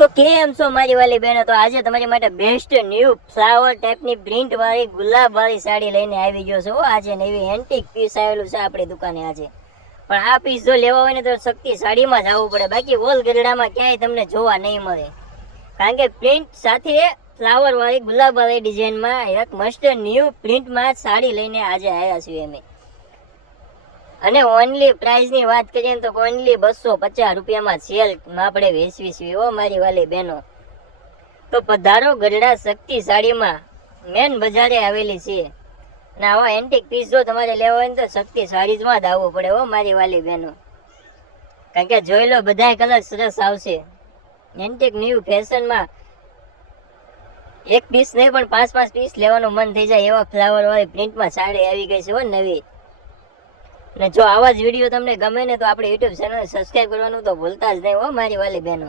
તો કેમ છો મારી વાલી બહેનો? તો આજે તમારી માટે બેસ્ટ ન્યૂ ફ્લાવર ટાઈપની પ્રિન્ટ વાળી ગુલાબ વાળી સાડી લઈને આવી ગયો છું. આજે નવી એન્ટિક પીસ આવેલું છે આપણી દુકાને આજે. પણ આ પીસ જો લેવા હોય ને તો શક્તિ સાડીમાં જ આવવું પડે, બાકી હોલ ગરડામાં ક્યાંય તમને જોવા નહીં મળે. કારણ કે પ્રિન્ટ સાથે ફ્લાવર વાળી ગુલાબ વાળી ડિઝાઇનમાં એક મસ્ત ન્યૂ પ્રિન્ટમાં સાડી લઈને આજે આવ્યા છીએ અમે. અને ઓનલી પ્રાઇસની વાત કરીએ ને તો ઓનલી 250 રૂપિયામાં સેલમાં આપણે વેચવી છીએ હો મારી વાલી બહેનો. તો પધારો ગરડા શક્તિ સાડીમાં, મેન બજારે આવેલી છે. અને આવા એન્ટિક પીસ જો તમારે લેવા હોય ને તો શક્તિ સાડીઝમાં જ આવવું પડે હો મારી વાલી બહેનો. કારણ કે જોઈ લો, બધા કલર સરસ આવશે એન્ટિક ન્યૂ ફેશનમાં. એક પીસ નહીં પણ 5-5 પીસ લેવાનું મન થઈ જાય એવા ફ્લાવર વાળી પ્રિન્ટમાં સાડી આવી ગઈ છે હો નવી. અને જો આવા જ વિડીયો તમને ગમે ને તો આપણે યુટ્યુબ ચેનલ સબસ્ક્રાઈબ કરવાનું તો ભૂલતા જ નહીં હો મારી વાલી બહેનો.